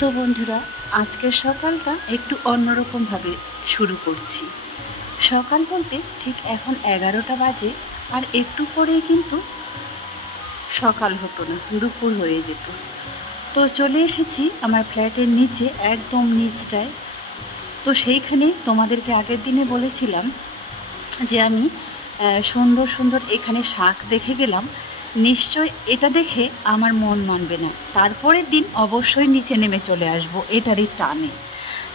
তো বন্ধুরা, আজকের সকালটা একটু অন্যরকমভাবে শুরু করছি। সকাল বলতে ঠিক এখন 11টা বাজে, আর একটু পরেই কিন্তু সকাল হতো না, দুপুর হয়ে যেত। তো চলে এসেছি আমার ফ্ল্যাটের নিচে, একদম নিচটায়। তো সেইখানে তোমাদেরকে আগের দিনে বলেছিলাম যে আমি সুন্দর সুন্দর এখানে শাক দেখে গেলাম। নিশ্চয় এটা দেখে আমার মন মানবে না, তারপরের দিন অবশ্যই নিচে নেমে চলে আসব এটারই টানে,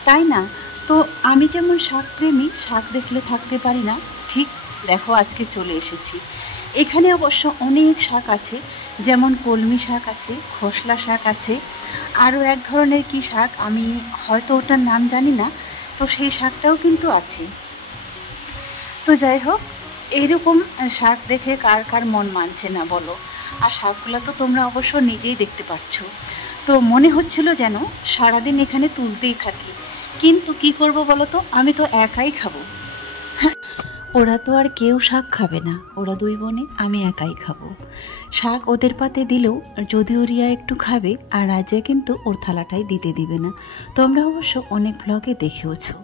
তাই না? তো আমি যেমন শাক প্রেমী, শাক দেখলে থাকতে পারি না, ঠিক দেখো আজকে চলে এসেছি এখানে। অবশ্য অনেক শাক আছে, যেমন কলমি শাক আছে, খোসলা শাক আছে, আরও এক ধরনের কি শাক, আমি হয়তো ওটার নাম জানি না। তো সেই শাকটাও কিন্তু আছে। তো যাই হোক, এইরকম শাক দেখে কার কার মন মানছে না বলো? আর শাকগুলো তো তোমরা অবশ্য নিজেই দেখতে পাচ্ছ। তো মনে হচ্ছিল যেন সারাদিন এখানে তুলতেই থাকি, কিন্তু কি করব বলো তো, আমি তো একাই খাবো। ওরা তো আর কেউ শাক খাবে না, ওরা দুই বোনে, আমি একাই খাবো। শাক ওদের পাতে দিলেও যদিও রিয়া একটু খাবে, আর রাজিয়া কিন্তু ওর থালাটাই দিতে দিবে না। তোমরা অবশ্য অনেক ব্লগে দেখেওছো।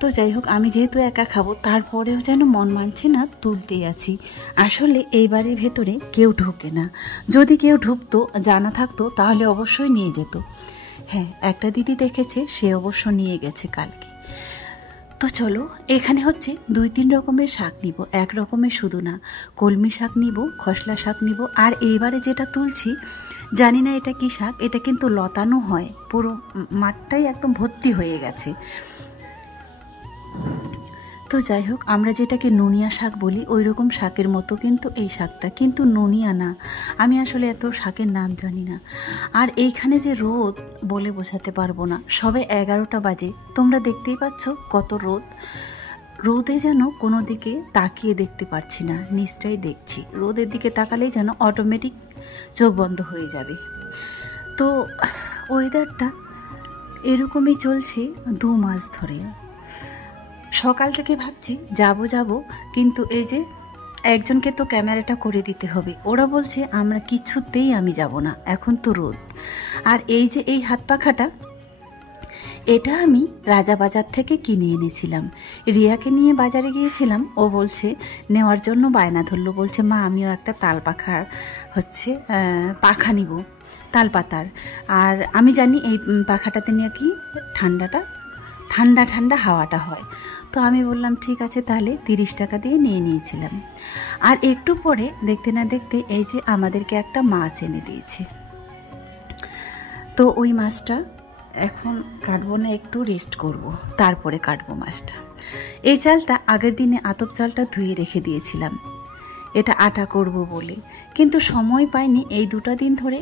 তো যাই হোক, আমি যেহেতু একা খাবো, তারপরেও যেন মন মানছে না, তুলতেই আছি। আসলে এই বাড়ির ভেতরে কেউ ঢোকে না, যদি কেউ ঢুকতো, জানা থাকতো, তাহলে অবশ্যই নিয়ে যেত। হ্যাঁ, একটা দিদি দেখেছে, সে অবশ্য নিয়ে গেছে কালকে। তো চলো, এখানে হচ্ছে 2-3 রকমের শাক নিব, এক রকমের শুধু না। কলমি শাক নিব, খসলা শাক নিব, আর এইবারে যেটা তুলছি জানি না এটা কি শাক, এটা কিন্তু লতানো হয়, পুরো মাঠটাই একদম ভর্তি হয়ে গেছে। তো যাই হোক, আমরা যেটাকে নুনিয়া শাক বলি, ওই রকম শাকের মতো কিন্তু এই শাকটা, কিন্তু নুনিয়া না। আমি আসলে এত শাকের নাম জানি না। আর এইখানে যে রোদ, বলে বোঝাতে পারবো না। সবে 11টা বাজে, তোমরা দেখতেই পাচ্ছ কত রোদ। রোদে যেন কোনো দিকে তাকিয়ে দেখতে পারছি না, নিচটাই দেখছি। রোদের দিকে তাকালেই যেন অটোমেটিক চোখ বন্ধ হয়ে যাবে। তো ওয়েদারটা এরকমই চলছে 2 মাস ধরে। সকাল থেকে ভাবছি যাব, কিন্তু এই যে একজনকে তো ক্যামেরাটা করে দিতে হবে। ওরা বলছে আমরা কিছুতেই আমি যাব না, এখন তো রোদ। আর এই যে এই হাত পাখাটা, এটা আমি রাজাবাজার থেকে কিনে এনেছিলাম। রিয়াকে নিয়ে বাজারে গিয়েছিলাম, ও বলছে নেওয়ার জন্য বায়না ধরলো, বলছে মা আমিও একটা তাল পাখার পাখা নিব, তাল পাতার। আর আমি জানি এই পাখাটাতে নিয়ে কি ঠান্ডা ঠান্ডা হাওয়াটা হয়। তো আমি বললাম ঠিক আছে, তাহলে 30 টাকা দিয়ে নিয়ে নিয়েছিলাম। আর একটু পরে দেখতে না দেখতে এই যে আমাদেরকে একটা মাছ এনে দিয়েছে। তো ওই মাছটা এখন কাটবো না, একটু রেস্ট করব, তারপরে কাটবো মাছটা। এই চালটা আগের দিনে আতপ চালটা ধুয়ে রেখে দিয়েছিলাম, এটা আটা করব বলে, কিন্তু সময় পাইনি এই 2টা দিন ধরে।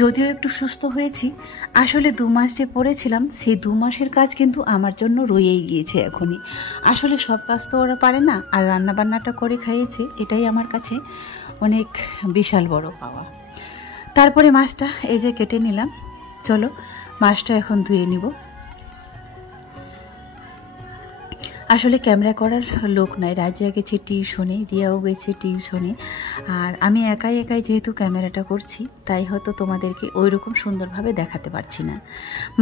যদিও একটু সুস্থ হয়েছি, আসলে 2 মাস যে পড়েছিলাম, সেই 2 মাসের কাজ কিন্তু আমার জন্য রয়েই গিয়েছে এখনই। আসলে সব কাজ তো ওরা পারে না, আর রান্নাবান্নাটা করে খাইয়েছে, এটাই আমার কাছে অনেক বিশাল বড় পাওয়া। তারপরে মাছটা এই যে কেটে নিলাম। চলো মাছটা এখন ধুয়ে নিব। আসলে ক্যামেরা করার লোক নাই, রাজিয়া গেছে টিউশনে, রিয়াও গেছে টিউশনে, আর আমি একাই যেহেতু ক্যামেরাটা করছি, তাই হয়তো তোমাদেরকে ওই রকম সুন্দরভাবে দেখাতে পারছি না।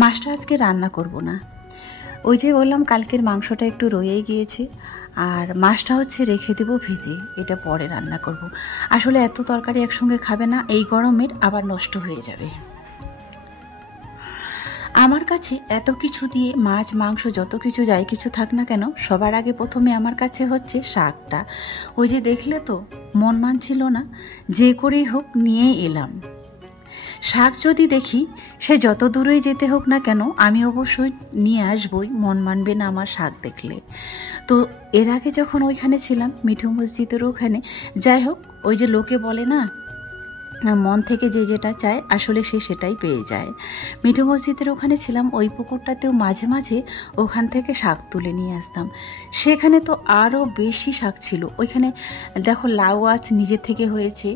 মাছটা আজকে রান্না করব না, ওই যে বললাম কালকের মাংসটা একটু রয়েই গিয়েছে, আর মাছটা হচ্ছে রেখে দেবো ভেজে, এটা পরে রান্না করব। আসলে এত তরকারি একসঙ্গে খাবে না, এই গরমের আবার নষ্ট হয়ে যাবে। আমার কাছে এত কিছু দিয়ে মাছ মাংস যত কিছু যাই কিছু থাক না কেন, সবার আগে প্রথমে আমার কাছে হচ্ছে শাকটা। ওই যে দেখলে তো, মন মানছিল না, যে করেই হোক নিয়ে এলাম। শাক যদি দেখি, সে যত দূরেই যেতে হোক না কেন, আমি অবশ্যই নিয়ে আসবই, মন মানবে না আমার শাক দেখলে। তো এর আগে যখন ওইখানে ছিলাম, মিঠু মসজিদের ওখানে, যাই হোক, ওই যে লোকে বলে না, মন থেকে যে যেটা চায় আসলে সে সেটাই পেয়ে যায়। মিঠু মসজিদের ওখানে ছিলাম, ওই পুকুরটাতেও মাঝে মাঝে ওখান থেকে শাক তুলে নিয়ে আসতাম। সেখানে তো আরও বেশি শাক ছিল। ওইখানে দেখো লাউ গাছ নিজের থেকে হয়েছে,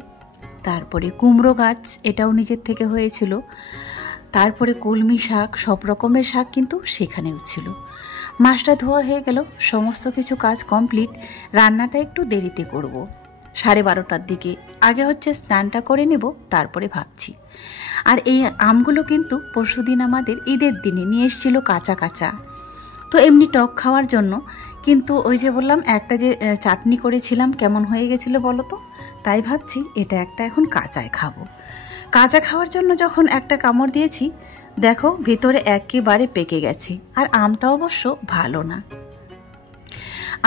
তারপরে কুমড়ো গাছ, এটাও নিজের থেকে হয়েছিল, তারপরে কলমি শাক, সব রকমের শাক কিন্তু সেখানেও ছিল। মাছটা ধোয়া হয়ে গেল, সমস্ত কিছু কাজ কমপ্লিট। রান্নাটা একটু দেরিতে করব, 12:30টার দিকে। আগে হচ্ছে স্নানটা করে নেব, তারপরে ভাবছি। আর এই আমগুলো কিন্তু পরশুদিন আমাদের ঈদের দিনে নিয়ে এসেছিল কাঁচা কাঁচা, তো এমনি টক খাওয়ার জন্য। কিন্তু ওই যে বললাম একটা যে চাটনি করেছিলাম কেমন হয়ে গেছিলো বলো তো, তাই ভাবছি এটা একটা এখন কাঁচায় খাবো। কাঁচা খাওয়ার জন্য যখন একটা কামড় দিয়েছি, দেখো ভেতরে একেবারে পেকে গেছে। আর আমটা অবশ্য ভালো না,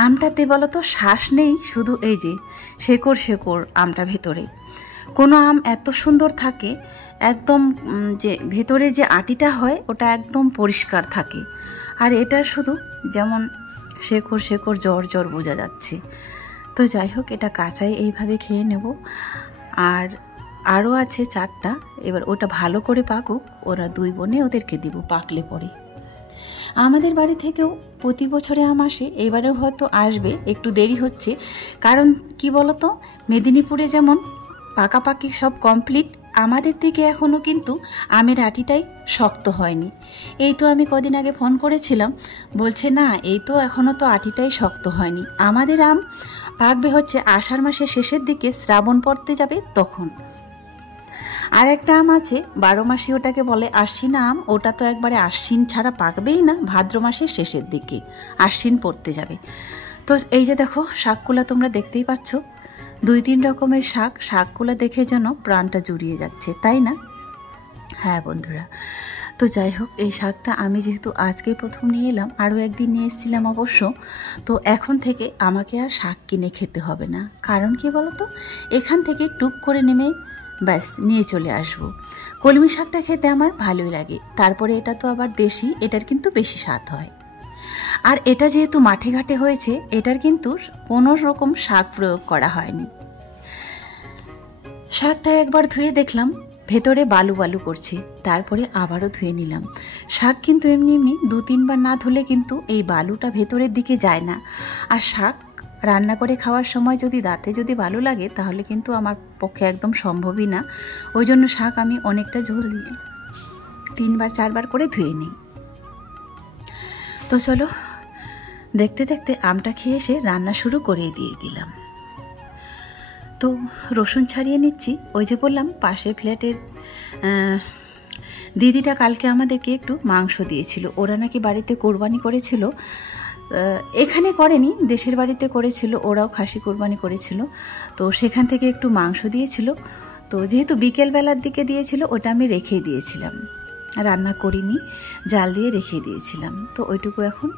আমটাতে বলো তো শ্বাস নেই, শুধু এই যে শেকড় শেকড় আমটা ভেতরে। কোনো আম এত সুন্দর থাকে একদম, যে ভেতরে যে আটিটা হয় ওটা একদম পরিষ্কার থাকে, আর এটা শুধু যেমন শেকড় শেকড় জ্বর জ্বর বোঝা যাচ্ছে। তো যাই হোক, এটা কাঁচাই এইভাবে খেয়ে নেব। আর আরও আছে 4টা, এবার ওটা ভালো করে পাকুক, ওরা 2 বোনে ওদেরকে দিব পাকলে পরে। আমাদের বাড়ি থেকেও প্রতি বছরে আম আসে, এবারেও হয়তো আসবে, একটু দেরি হচ্ছে। কারণ কি বলতো, মেদিনীপুরে যেমন পাকাপাকি সব কমপ্লিট, আমাদের দিকে এখনও কিন্তু আমের আটিটাই শক্ত হয়নি। এই তো আমি কদিন আগে ফোন করেছিলাম, বলছে না এই তো এখনও তো আটিটাই শক্ত হয়নি। আমাদের আম পাকবে হচ্ছে আষাঢ় মাসের শেষের দিকে, শ্রাবণ পড়তে যাবে তখন। আর একটা আম আছে 12 মাসি, ওটাকে বলে আশ্বিন আম। ওটা তো একবারে আশ্বিন ছাড়া পাকবেই না, ভাদ্র মাসের শেষের দিকে আশ্বিন পড়তে যাবে। তো এই যে দেখো শাকগুলা তোমরা দেখতেই পাচ্ছ, 2-3 রকমের শাকগুলা দেখে যেন প্রাণটা জুড়িয়ে যাচ্ছে, তাই না? হ্যাঁ বন্ধুরা, তো যাই হোক, এই শাকটা আমি যেহেতু আজকেই প্রথম নিয়ে এলাম, আরও একদিন নিয়ে এসেছিলাম অবশ্য। তো এখন থেকে আমাকে আর শাক কিনে খেতে হবে না। কারণ কি বলতো, এখান থেকে টুক করে নেমে ব্যাস নিয়ে চলে আসব। কলমি শাকটা খেতে আমার ভালোই লাগে, তারপরে এটা তো আবার দেশি, এটার কিন্তু বেশি স্বাদ হয়। আর এটা যেহেতু মাঠে ঘাটে হয়েছে, এটার কিন্তু কোনো রকম শাক প্রয়োগ করা হয়নি। শাকটা একবার ধুয়ে দেখলাম ভেতরে বালু বালু করছে, তারপরে আবারও ধুয়ে নিলাম। শাক কিন্তু এমনি এমনি 2-3 বার না ধুলে কিন্তু এই বালুটা ভেতরের দিকে যায় না। আর শাক রান্না করে খাওয়ার সময় যদি দাঁতে যদি বালু লাগে, তাহলে কিন্তু আমার পক্ষে একদম সম্ভবই না। ওই জন্য শাক আমি অনেকটা ঝোল দিয়ে 3-4 বার করে ধুয়ে নিই। তো চলো, দেখতে দেখতে আমটা খেয়ে এসে রান্না শুরু করে দিয়ে দিলাম। তো রসুন ছাড়িয়ে নিচ্ছি। ওই যে বললাম পাশের ফ্ল্যাটের দিদিটা কালকে আমাদেরকে একটু মাংস দিয়েছিল, ওরা নাকি বাড়িতে কোরবানি করেছিল। এখানে করেনি, দেশের বাড়িতে করেছিল, ওরাও খাসি কোরবানি করেছিল। তো সেখান থেকে একটু মাংস দিয়েছিল। তো যেহেতু বিকেলবেলার দিকে দিয়েছিল, ওটা আমি রেখে দিয়েছিলাম, রান্না করিনি, জাল দিয়ে রেখে দিয়েছিলাম। তো ওইটুকু এখন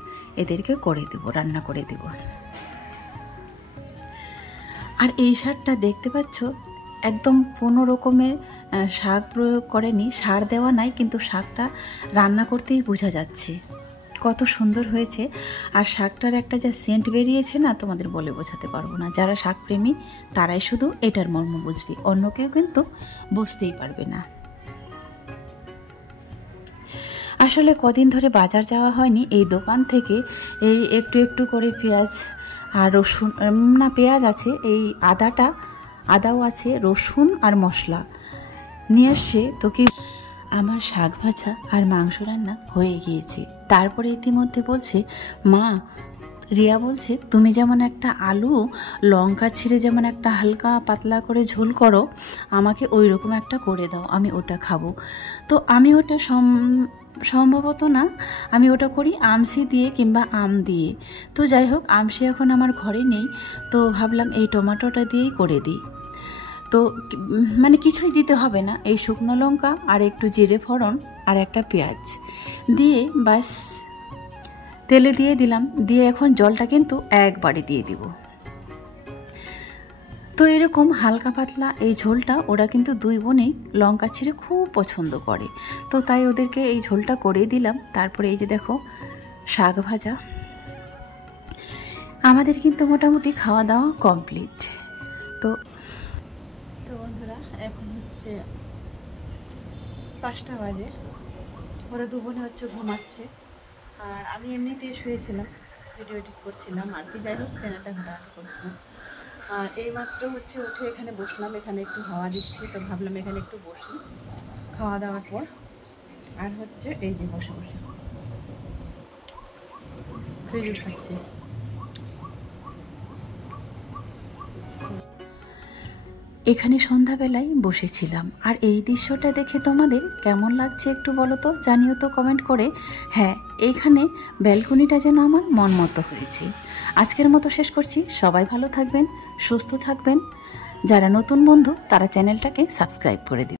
এদেরকে করে দেব, রান্না করে দেব। আর এই শাকটা দেখতে পাচ্ছ একদম কোনো রকমের শাক প্রয়োগ করেনি, সার দেওয়া নাই, কিন্তু শাকটা রান্না করতেই বোঝা যাচ্ছে কত সুন্দর হয়েছে। আর শাকটার একটা যা সেন্ট বেরিয়েছে না, তোমাদের বলে বোঝাতে পারবো না। যারা শাকপ্রেমী তারাই শুধু এটার মর্ম বুঝবে, অন্য কেউ কিন্তু বুঝতেই পারবে না। আসলে কদিন ধরে বাজার যাওয়া হয়নি, এই দোকান থেকে এই একটু একটু করে পেঁয়াজ আর রসুন, না পেঁয়াজ আছে, এই আদাও আছে, রসুন আর মশলা নিয়ে আসছে। তো কি আমার শাক ভাজা আর মাংস রান্না হয়ে গিয়েছে। তারপরে ইতিমধ্যে বলছে মা, রিয়া বলছে তুমি যেমন একটা আলু লঙ্কা ছিঁড়ে যেমন একটা হালকা পাতলা করে ঝোল করো, আমাকে ওই রকম একটা করে দাও, আমি ওটা খাবো। তো আমি ওটা সম্ভবত না, আমি ওটা করি আমসি দিয়ে কিংবা আম দিয়ে। তো যাই হোক, আমসি এখন আমার ঘরে নেই, তো ভাবলাম এই টমেটোটা দিয়েই করে দিই। তো মানে কিছুই দিতে হবে না, এই শুকনো লঙ্কা আর একটু জিরে ফোড়ন আর একটা পেঁয়াজ দিয়ে বাস তেলে দিয়ে দিলাম। দিয়ে এখন জলটা কিন্তু একবারে দিয়ে দিব। তো এরকম হালকা পাতলা এই ঝোলটা ওরা কিন্তু 2 বোনেই লঙ্কা ছিঁড়ে খুব পছন্দ করে, তো তাই ওদেরকে এই ঝোলটা করে দিলাম। তারপরে এই যে দেখো শাক ভাজা, আমাদের কিন্তু মোটামুটি খাওয়া দাওয়া কমপ্লিট। তো বন্ধুরা এখন হচ্ছে 5টা বাজে, ওরা 2 বোনে হচ্ছে ঘুমাচ্ছে, আর আমি এমনিতেই শুয়েছিলাম, ভিডিও এডিট করছিলাম আর কি। যাই হোক, চ্যানেলটা ঘাটাঘাটি করছিলাম। আর এইমাত্র হচ্ছে উঠে এখানে বসলাম, এখানে একটু হাওয়া দিচ্ছে, তো ভাবলাম এখানে একটু বসি খাওয়া দাওয়ার পর। আর হচ্ছে এই যে বসে বসে খেজুর খাচ্ছি। এখানে সন্ধ্যাবেলায় বসেছিলাম, আর এই দৃশ্যটা দেখে তোমাদের কেমন লাগছে একটু বলো তো, জানিও তো কমেন্ট করে। হ্যাঁ, এইখানে ব্যালকনিটা যেন আমার মন মতো হয়েছে। আজকের মতো শেষ করছি। সবাই ভালো থাকবেন, সুস্থ থাকবেন। যারা নতুন বন্ধু তারা চ্যানেলটাকে সাবস্ক্রাইব করে দিন।